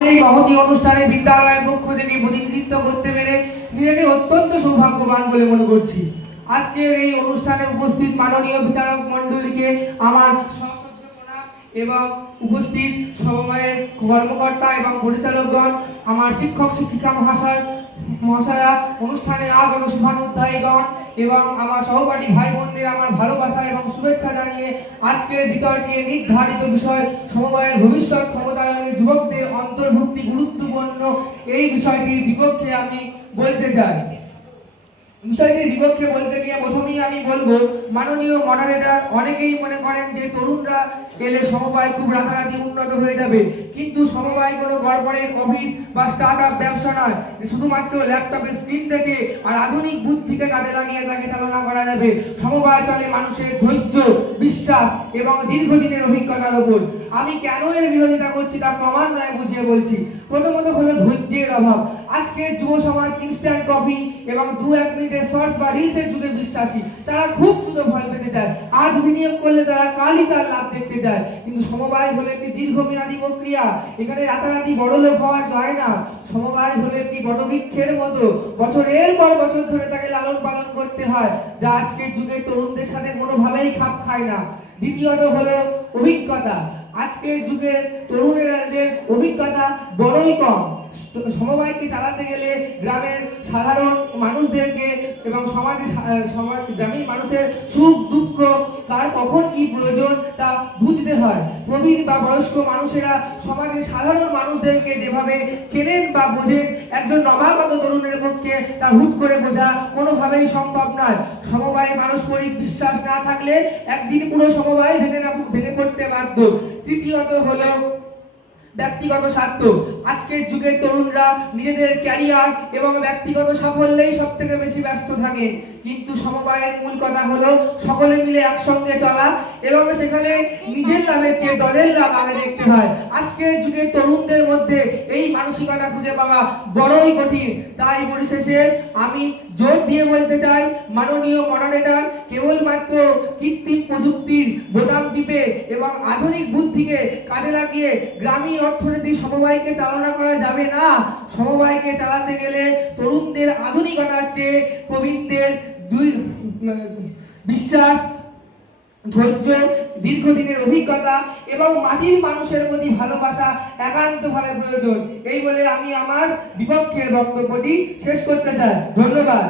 এই মহতী অনুষ্ঠানে বিদ্যালয়ের পক্ষ থেকে প্রতিনিধিত্ব করতে পেরে নিজেকে অত্যন্ত সৌভাগ্যবান বলে মনে করছি। আজকের এই অনুষ্ঠানে উপস্থিত মাননীয় বিচারক মণ্ডলীকে আমার সশ্রদ্ধ প্রণাম এবং উপস্থিত সমবায়ের কর্মকর্তা এবং পরিচালকগণ, আমার শিক্ষক শিক্ষিকা মহাশয়া, অনুষ্ঠানে আগত শুভানুধ্যায়ীগণ এবং আমার সহপাঠী ভাই বোনদের আমার ভালোবাসা এবং শুভেচ্ছা জানিয়ে আজকের বিতর্কে নির্ধারিত বিষয় সমবায়ের ভবিষ্যৎ ক্ষমতায়নে যুবকদের অন্তর্ভুক্তি গুরুত্বপূর্ণ এই বিষয়টির বিপক্ষে আমি বলতে চাই। বিষয়টির বিপক্ষে বলতে গিয়ে প্রথমেই আমি বলবো, মাননীয় মডারেটর অনেকেই মনে করেন যে তরুণরা এলে সমবায় খুব রাতারাতি উন্নত হয়ে যাবে, কিন্তু সমবায় কোনো কর্পোরেট অফিস বা স্টার্টআপ ব্যবসা নয়, শুধুমাত্র ল্যাপটপের স্ক্রিন থেকে আর আধুনিক বুদ্ধিকে কাজে লাগিয়ে তাকে চালনা করা যাবে। সমবায় চলে মানুষের ধৈর্য, বিশ্বাস এবং দীর্ঘদিনের অভিজ্ঞতার উপর। আমি কেন এর বিরোধিতা করছি তা ক্রমান্বয়ে বুঝিয়ে বলছি। প্রথমত হলো ধৈর্যের অভাব। আজকের যুব সমাজ ইনস্ট্যান্ট কফি এবং 2-1 মিনিটের শর্টস বা রিলসের যুগে বিশ্বাসী। তারা খুব দ্রুত ফল পেতে চায়, আজ বিনিয়োগ করলে তারা কালই তার লাভ দেখতে চায়। কিন্তু সমবায় হলো একটি দীর্ঘমেয়াদী প্রক্রিয়া, এখানে রাতারাতি বড় লোক হওয়া যায় না। সমবায় হলো একটি বটবৃক্ষের মতো, বছরের পর বছর ধরে তাকে লালন পালন করতে হয়, যা আজকের যুগে তরুণদের সাথে কোনোভাবেই খাপ খায় না। দ্বিতীয়ত হলো অভিজ্ঞতা। আজকের যুগের তরুণের অভিজ্ঞতা বড়ই কম। সমবায়কে চালাতে গেলে গ্রামের সাধারণ মানুষদেরকে এবং গ্রামীণ মানুষের সুখ দুঃখ, কার কখন কি প্রয়োজন তা বুঝতে হয়। প্রবীণ বা বয়স্ক মানুষেরা সমাজের সাধারণ মানুষদেরকে যেভাবে চেনেন বা বোঝেন, একজন নবাগত তরুণের পক্ষে তা হুট করে বোঝা কোনোভাবেই সম্ভব নয়। সমবায়ে পারস্পরিক বিশ্বাস না থাকলে একদিন পুরো সমবায় ভেঙে পড়তে বাধ্য। তৃতীয়ত হলো ব্যক্তিগত স্বার্থ। আজকের যুগের তরুণরা নিজেদের ক্যারিয়ার এবং ব্যক্তিগত সাফল্যেই সব থেকে বেশি ব্যস্ত থাকে, কিন্তু সমবায়ের মূল কথা হলো সকলে মিলে একসঙ্গে চলা এবং সেখানে নিজের লাভের চেয়ে দলের লাভ আগে দেখতে হয়। আজকের যুগের তরুণদের মধ্যে এই মানসিকতা খুঁজে পাওয়া বড়ই কঠিন। তাই পরিশেষে আমি জোর দিয়ে বলতে চাই, মাননীয় মডারেটর কেবলমাত্র কৃত্রিম প্রযুক্তির বোতাম টিপে এবং আধুনিক বুদ্ধিকে কাজে লাগিয়ে গ্রামীণ অর্থনীতি সমবায়কে চালনা করা যাবে না। সমবায়কে চালাতে গেলে তরুণদের আধুনিকতার চেয়ে প্রবীণদের বিশ্বাস, ধৈর্য, দীর্ঘদিনের অভিজ্ঞতা এবং মাটির মানুষের প্রতি ভালোবাসা একান্তভাবে প্রয়োজন। এই বলে আমি আমার বিপক্ষের বক্তব্যটি শেষ করতে চাই। ধন্যবাদ।